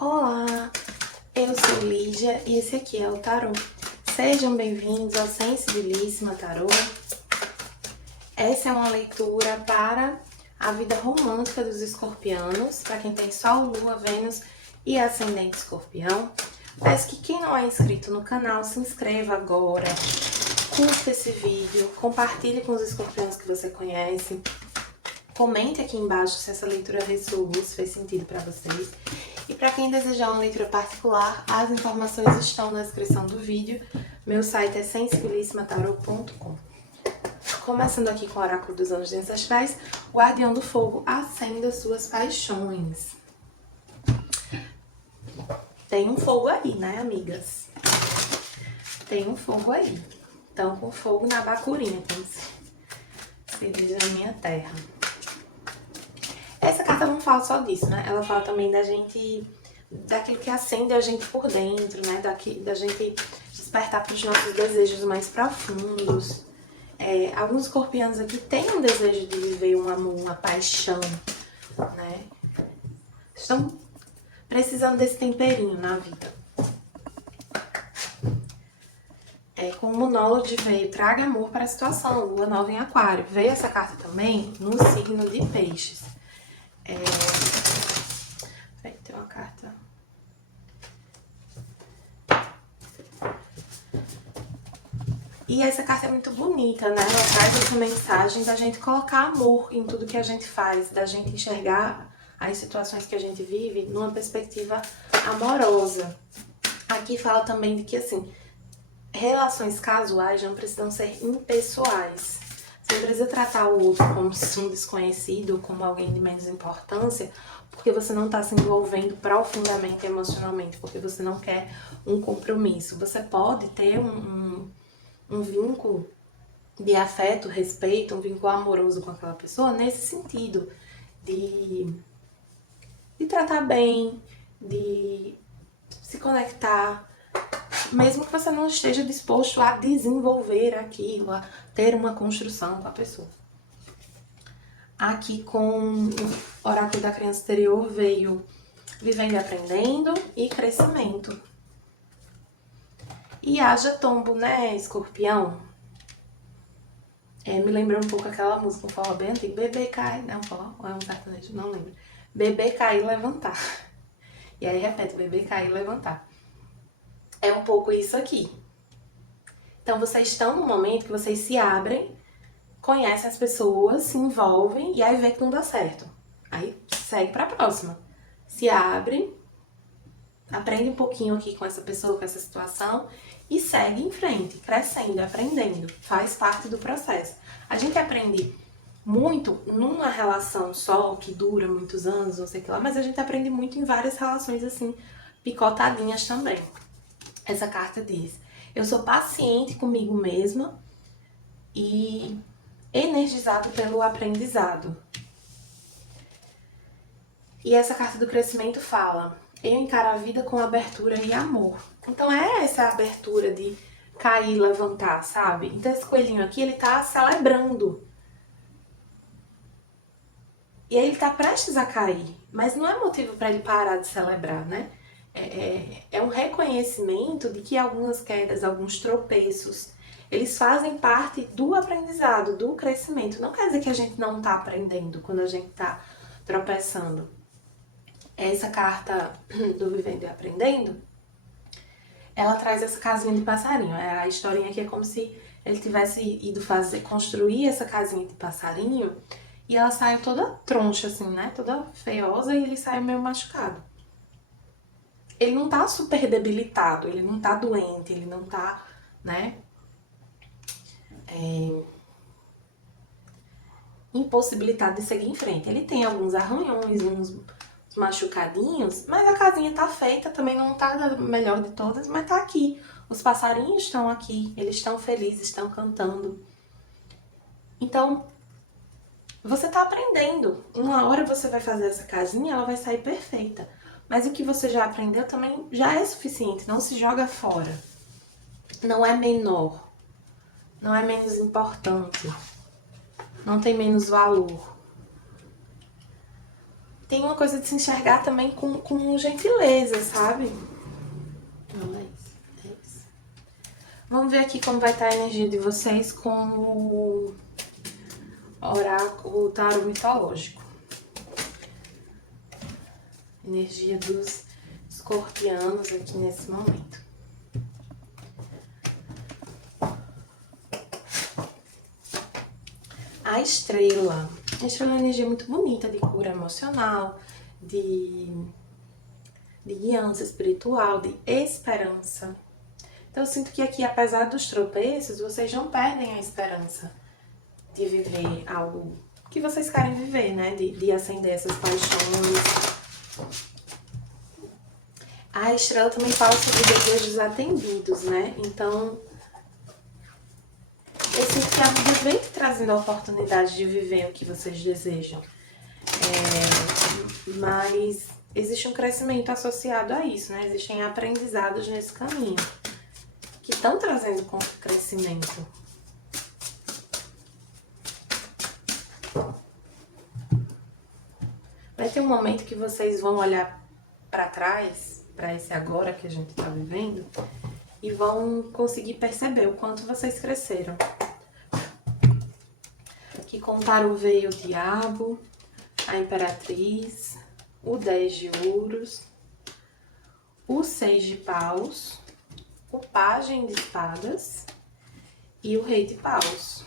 Olá, eu sou Lídia e esse aqui é o Tarô. Sejam bem-vindos ao Sensibilíssima Tarô. Essa é uma leitura para a vida romântica dos escorpianos, para quem tem Sol, Lua, Vênus e Ascendente Escorpião. Peço que quem não é inscrito no canal se inscreva agora, curta esse vídeo, compartilhe com os escorpianos que você conhece. Comente aqui embaixo se essa leitura ressoou, se fez sentido para vocês. E para quem desejar uma leitura particular, as informações estão na descrição do vídeo. Meu site é sensibilissimataroto.com. Começando aqui com o Oráculo dos Anjos Ancestrais, Guardião do Fogo, acenda suas paixões. Tem um fogo aí, né, amigas? Tem um fogo aí. Então, com fogo na bacurinha, como se diz na minha terra. Essa carta não fala só disso, né? Ela fala também da gente, daquilo que acende a gente por dentro, né? Da gente despertar para os nossos desejos mais profundos. Alguns escorpianos aqui têm um desejo de viver um amor, uma paixão, né? Estão precisando desse temperinho na vida. Como o monólogo veio, traga amor para a situação, Lua Nova em Aquário. Veio essa carta também no signo de Peixes. Tem uma carta. E essa carta é muito bonita, né? Ela traz essa mensagem da gente colocar amor em tudo que a gente faz, da gente enxergar as situações que a gente vive numa perspectiva amorosa. Aqui fala também de que, assim, relações casuais não precisam ser impessoais. Você não precisa tratar o outro como um desconhecido, como alguém de menos importância, porque você não está se envolvendo profundamente emocionalmente, porque você não quer um compromisso. Você pode ter um vínculo de afeto, respeito, um vínculo amoroso com aquela pessoa nesse sentido, de tratar bem, de se conectar, mesmo que você não esteja disposto a desenvolver aquilo, a ter uma construção com a pessoa. Aqui com o Oráculo da Criança Interior veio vivendo e aprendendo e crescimento. E haja tombo, né, escorpião? Me lembra um pouco aquela música, um forró bem antigo. Bebê cai, não, forró, ou é um sertanejo, não lembro. Bebê cair e levantar. E aí repete, bebê cair e levantar. É um pouco isso aqui. Então vocês estão num momento que vocês se abrem, conhecem as pessoas, se envolvem e aí vê que não dá certo. Aí segue pra próxima. Se abre, aprende um pouquinho aqui com essa pessoa, com essa situação e segue em frente, crescendo, aprendendo. Faz parte do processo. A gente aprende muito numa relação só, que dura muitos anos, não sei o que lá, mas a gente aprende muito em várias relações assim, picotadinhas também. Essa carta diz: eu sou paciente comigo mesma e energizado pelo aprendizado. E essa carta do crescimento fala: eu encaro a vida com abertura e amor. Então é essa abertura de cair e levantar, sabe? Então esse coelhinho aqui, ele tá celebrando. E aí ele tá prestes a cair, mas não é motivo para ele parar de celebrar, né? É um reconhecimento de que algumas quedas, alguns tropeços, eles fazem parte do aprendizado, do crescimento. Não quer dizer que a gente não tá aprendendo quando a gente tá tropeçando. Essa carta do Vivendo e Aprendendo, ela traz essa casinha de passarinho. A historinha aqui é como se ele tivesse ido construir essa casinha de passarinho e ela saiu toda troncha, assim, né? Toda feiosa e ele saiu meio machucado. Ele não tá super debilitado, ele não tá doente, ele não tá, né? Impossibilitado de seguir em frente. Ele tem alguns arranhões, uns machucadinhos, mas a casinha tá feita, também não tá da melhor de todas, mas tá aqui. Os passarinhos estão aqui, eles estão felizes, estão cantando. Então, você tá aprendendo. Uma hora você vai fazer essa casinha, ela vai sair perfeita. Mas o que você já aprendeu também já é suficiente, não se joga fora. Não é menor, não é menos importante, não tem menos valor. tem uma coisa de se enxergar também com gentileza, sabe? Não, é isso, é isso. Vamos ver aqui como vai estar a energia de vocês com o oráculo, o tarô mitológico. Energia dos escorpianos aqui nesse momento. A estrela. A estrela é uma energia muito bonita de cura emocional, de guiança espiritual, de esperança. Então eu sinto que aqui, apesar dos tropeços, vocês não perdem a esperança de viver algo que vocês querem viver, né? De acender essas paixões. A estrela também fala sobre desejos atendidos, né? Então, eu sinto que a vida vem trazendo a oportunidade de viver o que vocês desejam. Mas existe um crescimento associado a isso, né? Existem aprendizados nesse caminho que estão trazendo crescimento. Vai ter um momento que vocês vão olhar para trás, para esse agora que a gente está vivendo, e vão conseguir perceber o quanto vocês cresceram. Aqui com o tarô veio o diabo, a imperatriz, o 10 de ouros, o 6 de paus, o pajem de espadas e o rei de paus.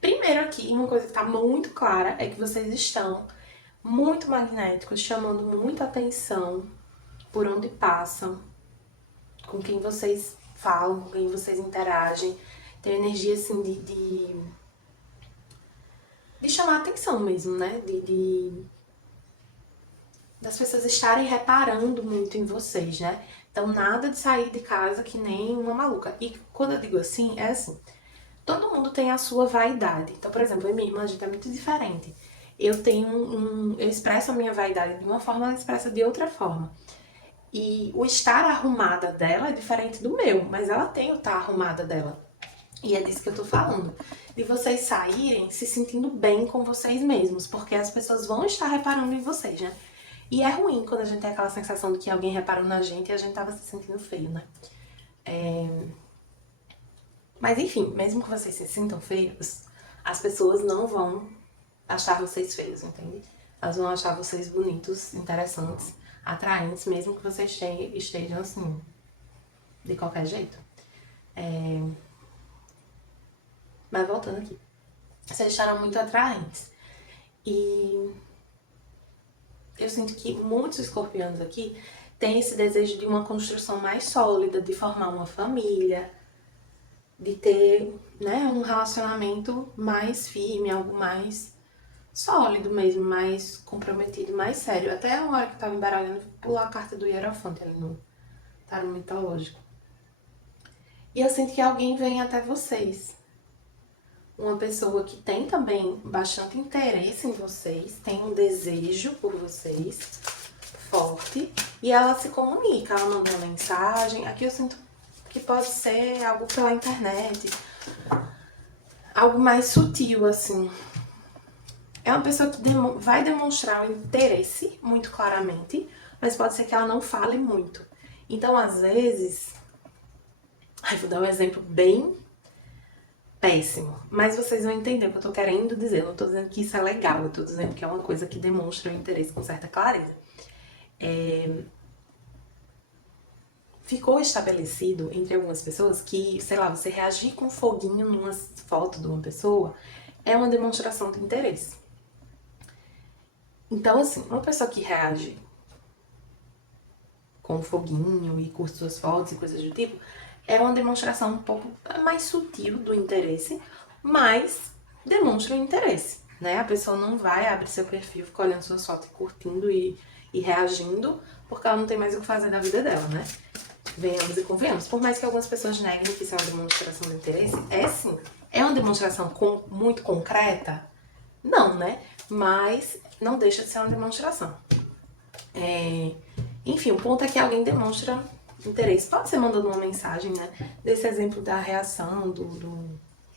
Primeiro aqui, uma coisa que está muito clara é que vocês estão muito magnéticos, chamando muita atenção por onde passam, com quem vocês falam, com quem vocês interagem. Tem energia assim de chamar atenção mesmo, né? Das pessoas estarem reparando muito em vocês, né? Então nada de sair de casa que nem uma maluca. E quando eu digo assim, é assim, todo mundo tem a sua vaidade. Então, por exemplo, eu e minha irmã, a gente é muito diferente. Eu tenho eu expresso a minha vaidade de uma forma, ela expressa de outra forma. E o estar arrumada dela é diferente do meu, mas ela tem o estar arrumada dela. E é disso que eu tô falando. De vocês saírem se sentindo bem com vocês mesmos, porque as pessoas vão estar reparando em vocês, né? E é ruim quando a gente tem aquela sensação de que alguém reparou na gente e a gente tava se sentindo feio, né? Mas enfim, mesmo que vocês se sintam feios, as pessoas não vão achar vocês feios, entende? Elas vão achar vocês bonitos, interessantes, atraentes, mesmo que vocês estejam assim, de qualquer jeito. Mas voltando aqui. Vocês estarão muito atraentes. E eu sinto que muitos escorpianos aqui têm esse desejo de uma construção mais sólida, de formar uma família, de ter, né, um relacionamento mais firme, algo mais sólido mesmo, mais comprometido, mais sério. Até a hora que eu tava embaralhando, pular a carta do Hierofante ali no tarô mitológico. E eu sinto que alguém vem até vocês. Uma pessoa que tem também bastante interesse em vocês, tem um desejo por vocês forte, e ela se comunica, ela manda uma mensagem. Aqui eu sinto que pode ser algo pela internet, algo mais sutil, assim. É uma pessoa que vai demonstrar o interesse muito claramente, mas pode ser que ela não fale muito. Então, às vezes, vou dar um exemplo bem péssimo, mas vocês vão entender o que eu tô querendo dizer. Eu não tô dizendo que isso é legal, eu tô dizendo que é uma coisa que demonstra o interesse com certa clareza. Ficou estabelecido entre algumas pessoas que, sei lá, você reagir com foguinho numa foto de uma pessoa é uma demonstração de interesse. Então, assim, uma pessoa que reage com foguinho e curte suas fotos e coisas do tipo, é uma demonstração um pouco mais sutil do interesse, mas demonstra o interesse, né? A pessoa não vai abrir seu perfil, ficar olhando suas fotos e curtindo e reagindo, porque ela não tem mais o que fazer da vida dela, né? Venhamos e convenhamos. Por mais que algumas pessoas neguem que isso é uma demonstração de interesse, é sim. É uma demonstração muito concreta? Não, né? Mas não deixa de ser uma demonstração. Enfim, o ponto é que alguém demonstra interesse. Pode ser mandando uma mensagem, né? Desse exemplo da reação,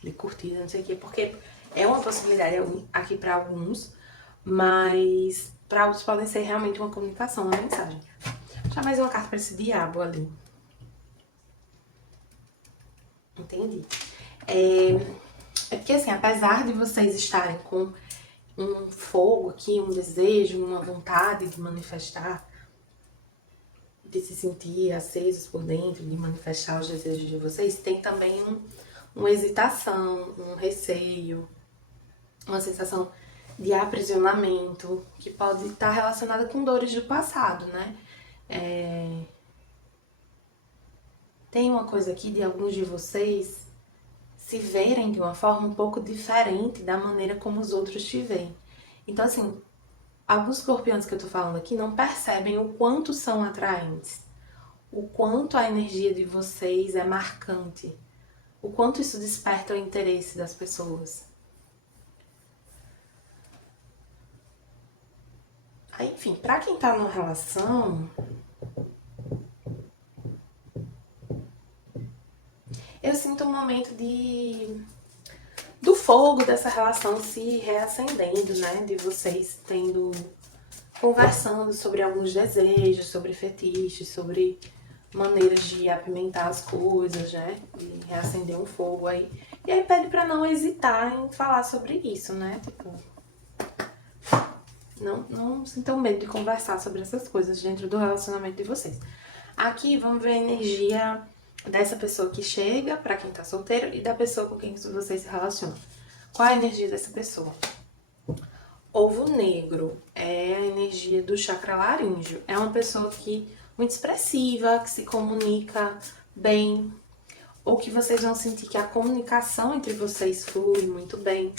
de curtida, não sei o quê. Porque É uma possibilidade aqui para alguns, mas para outros podem ser realmente uma comunicação, uma mensagem. Vou deixar mais uma carta para esse diabo ali. Entendi. É porque assim, apesar de vocês estarem com um fogo aqui, um desejo, uma vontade de manifestar, de se sentir acesos por dentro, de manifestar os desejos de vocês, tem também uma hesitação, um receio, uma sensação de aprisionamento, que pode estar relacionada com dores do passado, né? Tem uma coisa aqui de alguns de vocês se verem de uma forma um pouco diferente da maneira como os outros te veem. Então, assim, alguns escorpiões que eu tô falando aqui não percebem o quanto são atraentes, o quanto a energia de vocês é marcante, o quanto isso desperta o interesse das pessoas. Aí, enfim, pra quem tá numa relação, eu sinto um momento do fogo dessa relação se reacendendo, né? De vocês conversando sobre alguns desejos, sobre fetiches, sobre maneiras de apimentar as coisas, né? De reacender um fogo aí. E aí pede pra não hesitar em falar sobre isso, né? Tipo, não sintam medo de conversar sobre essas coisas dentro do relacionamento de vocês. Aqui vamos ver a energia dessa pessoa que chega, pra quem tá solteiro, e da pessoa com quem vocês se relacionam. Qual é a energia dessa pessoa? Ovo negro é a energia do chakra laríngeo. É uma pessoa muito expressiva, que se comunica bem, ou que vocês vão sentir que a comunicação entre vocês flui muito bem.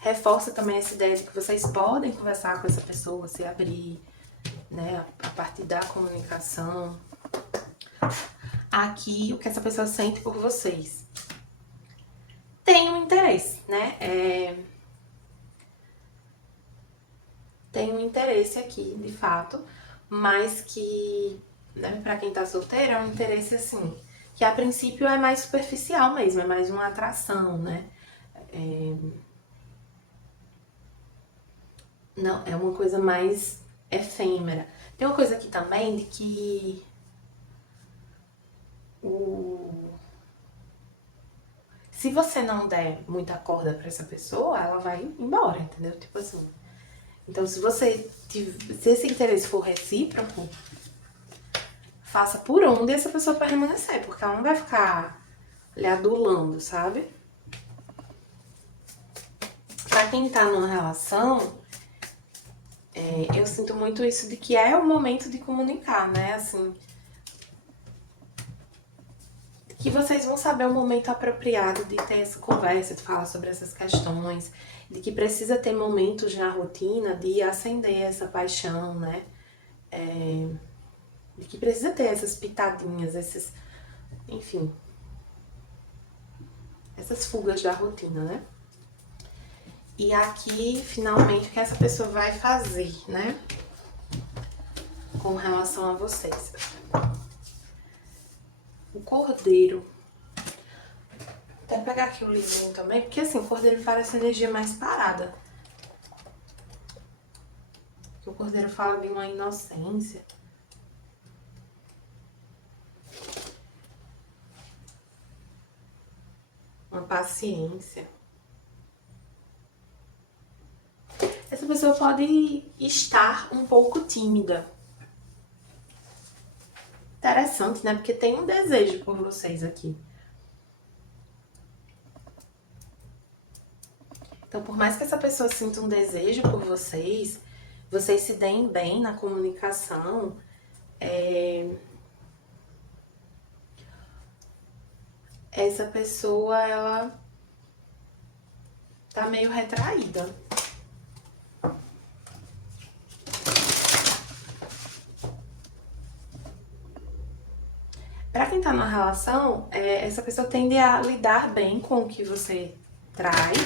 Reforça também essa ideia de que vocês podem conversar com essa pessoa, se abrir, né, a partir da comunicação. Aqui, o que essa pessoa sente por vocês. Tem um interesse, né? Tem um interesse aqui, de fato, mas que, né, pra quem tá solteiro, é um interesse, assim, que a princípio é mais superficial mesmo, é mais uma atração, né? Não, é uma coisa mais efêmera. Tem uma coisa aqui também de que se você não der muita corda pra essa pessoa, ela vai embora, entendeu? Tipo assim. Então, se esse interesse for recíproco, faça por onde essa pessoa permanecer, porque ela não vai ficar lhe adulando, sabe? Pra quem tá numa relação, eu sinto muito isso de que é o momento de comunicar, né? Assim, que vocês vão saber o momento apropriado de ter essa conversa, de falar sobre essas questões, de que precisa ter momentos na rotina de acender essa paixão, né? De que precisa ter essas pitadinhas, enfim, essas fugas da rotina, né? E aqui, finalmente, o que essa pessoa vai fazer, né? Com relação a vocês. O cordeiro. Vou até pegar aqui o livrinho também, porque assim, o cordeiro parece energia mais parada. Porque o cordeiro fala de uma inocência. Uma paciência. Essa pessoa pode estar um pouco tímida. Interessante, né? Porque tem um desejo por vocês aqui. Então, por mais que essa pessoa sinta um desejo por vocês se deem bem na comunicação, essa pessoa, ela tá meio retraída. Pra quem tá numa relação, essa pessoa tende a lidar bem com o que você traz,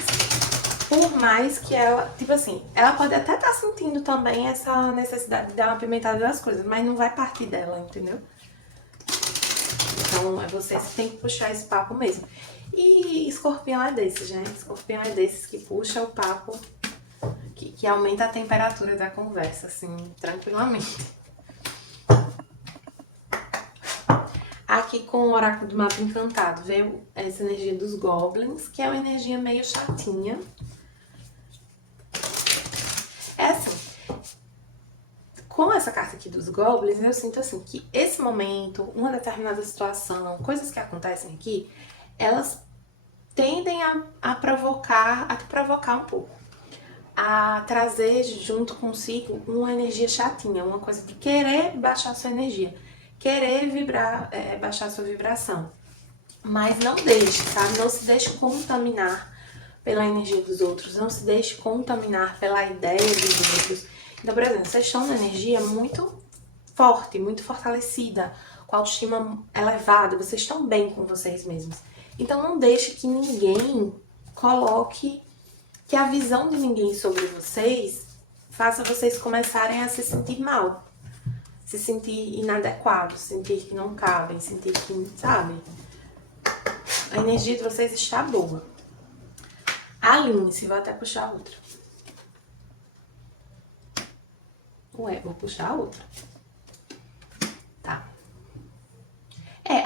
por mais que ela, tipo assim, ela pode até estar sentindo também essa necessidade de dar uma pimentada nas coisas, mas não vai partir dela, entendeu? Então, é você que tem que puxar esse papo mesmo. E escorpião é desses, né? Escorpião é desses que puxa o papo, que aumenta a temperatura da conversa, assim, tranquilamente. Aqui com o oráculo do mapa encantado veio essa energia dos goblins, que é uma energia meio chatinha. É assim, com essa carta aqui dos goblins, eu sinto assim que esse momento, uma determinada situação, coisas que acontecem aqui, elas tendem a te provocar um pouco. A trazer junto consigo uma energia chatinha, uma coisa de querer baixar sua energia, querer vibrar, baixar sua vibração. Mas não deixe, sabe? Não se deixe contaminar pela energia dos outros, não se deixe contaminar pela ideia dos outros. Então, por exemplo, vocês estão numa energia muito forte, muito fortalecida, com a autoestima elevada, vocês estão bem com vocês mesmos. Então não deixe que ninguém coloque, que a visão de ninguém sobre vocês faça vocês começarem a se sentir mal, se sentir inadequados, sentir que não cabem, sentir que, sabe? A energia de vocês está boa. Alinhe-se, vou até puxar outra. Ué, vou puxar outra. Tá.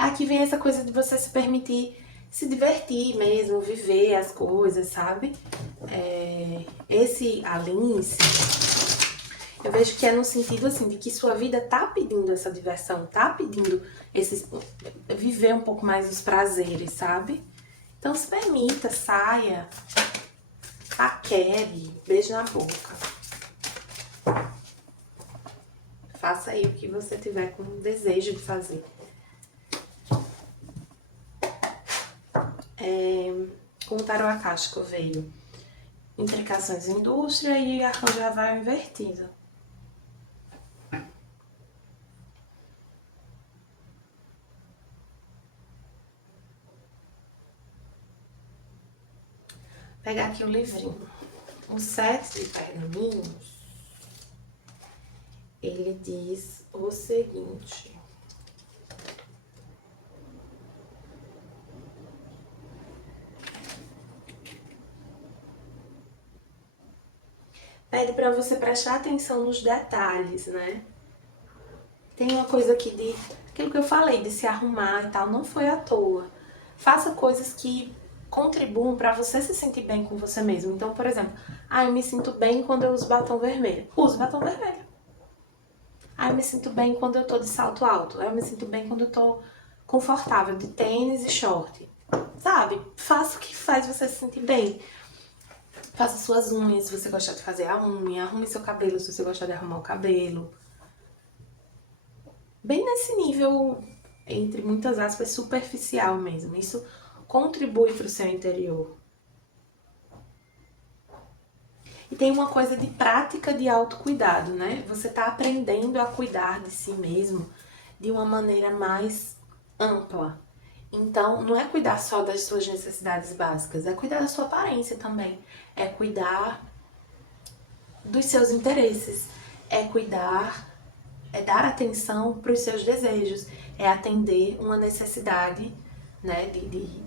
Aqui vem essa coisa de você se permitir se divertir mesmo, viver as coisas, sabe? Esse alinhe-se, eu vejo que é no sentido assim, de que sua vida tá pedindo essa diversão, tá pedindo viver um pouco mais os prazeres, sabe? Então se permita, saia, paquere, beijo na boca. Faça aí o que você tiver com desejo de fazer. Com o tarô acástico veio Intricações em Indústria e Arcanjo Rafael invertido. Vou pegar aqui o livrinho. O 7 de pergaminhos, ele diz o seguinte: pede para você prestar atenção nos detalhes, né? Tem uma coisa aqui de aquilo que eu falei, de se arrumar e tal, não foi à toa. Faça coisas que contribuam para você se sentir bem com você mesmo. Então, por exemplo, eu me sinto bem quando eu uso batom vermelho. Use batom vermelho. Eu me sinto bem quando eu tô de salto alto. Eu me sinto bem quando eu tô confortável, de tênis e short. Sabe? Faça o que faz você se sentir bem. Faça suas unhas, se você gostar de fazer a unha. Arrume seu cabelo, se você gostar de arrumar o cabelo. Bem nesse nível, entre muitas aspas, superficial mesmo. Isso contribui para o seu interior. E tem uma coisa de prática de autocuidado, né? Você tá aprendendo a cuidar de si mesmo de uma maneira mais ampla. Então, não é cuidar só das suas necessidades básicas, é cuidar da sua aparência também. É cuidar dos seus interesses, é cuidar, é dar atenção para os seus desejos, é atender uma necessidade, né, de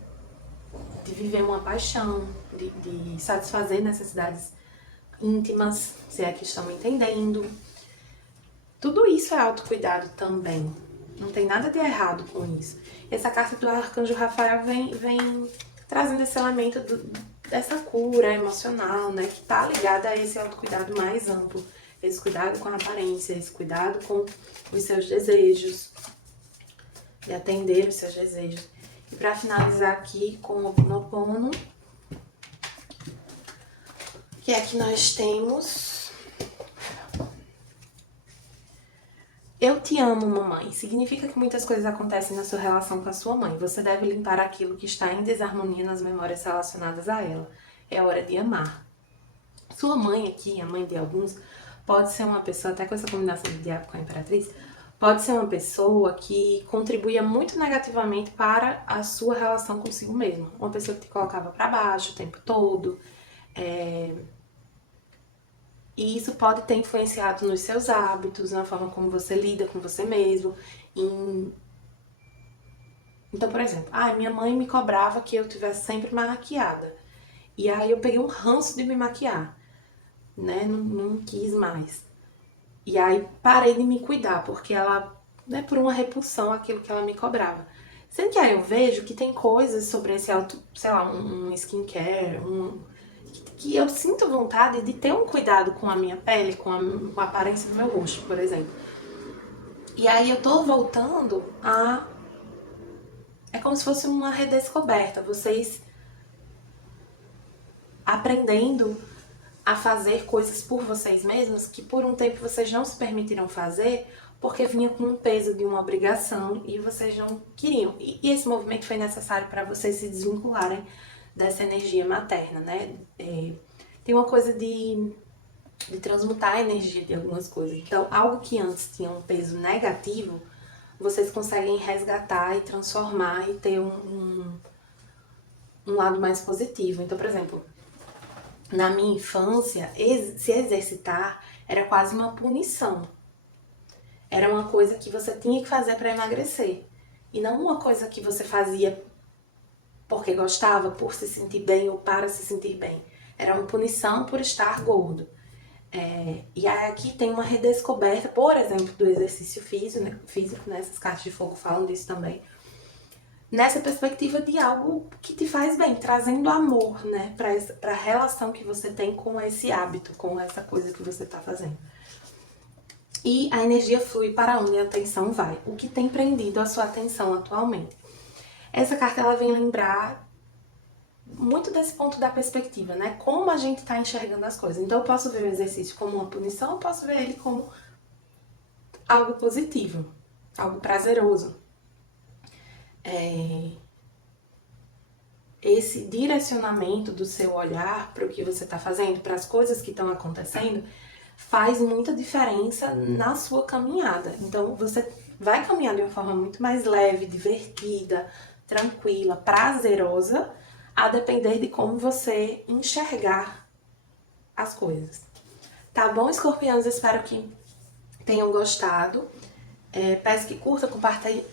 viver uma paixão, de satisfazer necessidades íntimas, se é que estão entendendo. Tudo isso é autocuidado também. Não tem nada de errado com isso. Essa carta do Arcanjo Rafael vem trazendo esse elemento dessa cura emocional, né? Que tá ligada a esse autocuidado mais amplo. Esse cuidado com a aparência, esse cuidado com os seus desejos. De atender os seus desejos. E pra finalizar aqui com o Ho'oponopono, que aqui nós temos: eu te amo, mamãe. Significa que muitas coisas acontecem na sua relação com a sua mãe. Você deve limpar aquilo que está em desarmonia nas memórias relacionadas a ela. É hora de amar. Sua mãe aqui, a mãe de alguns, pode ser uma pessoa, até com essa combinação de diabo com a imperatriz, pode ser uma pessoa que contribuía muito negativamente para a sua relação consigo mesmo. Uma pessoa que te colocava para baixo o tempo todo. E isso pode ter influenciado nos seus hábitos, na forma como você lida com você mesmo, em Então, por exemplo, minha mãe me cobrava que eu tivesse sempre maquiada. E aí eu peguei um ranço de me maquiar, né? Não quis mais. E aí parei de me cuidar, porque ela, né, por uma repulsão aquilo que ela me cobrava. Sendo que aí eu vejo que tem coisas sobre esse auto, sei lá, um skincare, que eu sinto vontade de ter um cuidado com a minha pele, com a aparência do meu rosto, por exemplo. E aí eu tô voltando a. É como se fosse uma redescoberta. Vocês aprendendo a fazer coisas por vocês mesmos que por um tempo vocês não se permitiram fazer porque vinha com um peso de uma obrigação e vocês não queriam. E esse movimento foi necessário para vocês se desvincularem dessa energia materna, né? Tem uma coisa de transmutar a energia de algumas coisas. Então, algo que antes tinha um peso negativo, vocês conseguem resgatar e transformar e ter um lado mais positivo. Então, por exemplo, na minha infância, se exercitar era quase uma punição. Era uma coisa que você tinha que fazer para emagrecer. E não uma coisa que você fazia porque gostava, por se sentir bem ou para se sentir bem. Era uma punição por estar gordo. E aí aqui tem uma redescoberta, por exemplo, do exercício físico, né? Essas cartas de fogo falam disso também. Nessa perspectiva de algo que te faz bem, trazendo amor, né, para a relação que você tem com esse hábito, com essa coisa que você está fazendo. E a energia flui para onde a atenção vai, o que tem prendido a sua atenção atualmente. Essa carta ela vem lembrar muito desse ponto da perspectiva, né, como a gente está enxergando as coisas. Então eu posso ver o exercício como uma punição, eu posso ver ele como algo positivo, algo prazeroso. Esse direcionamento do seu olhar para o que você está fazendo, para as coisas que estão acontecendo, faz muita diferença na sua caminhada. Então você vai caminhar de uma forma muito mais leve, divertida, tranquila, prazerosa, a depender de como você enxergar as coisas. Tá bom, escorpiões? Espero que tenham gostado. Peço que curtam,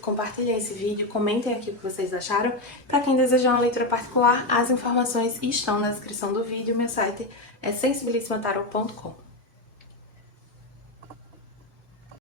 compartilhem esse vídeo, comentem aqui o que vocês acharam. Para quem desejar uma leitura particular, as informações estão na descrição do vídeo. Meu site é sensibilissimatarot.com.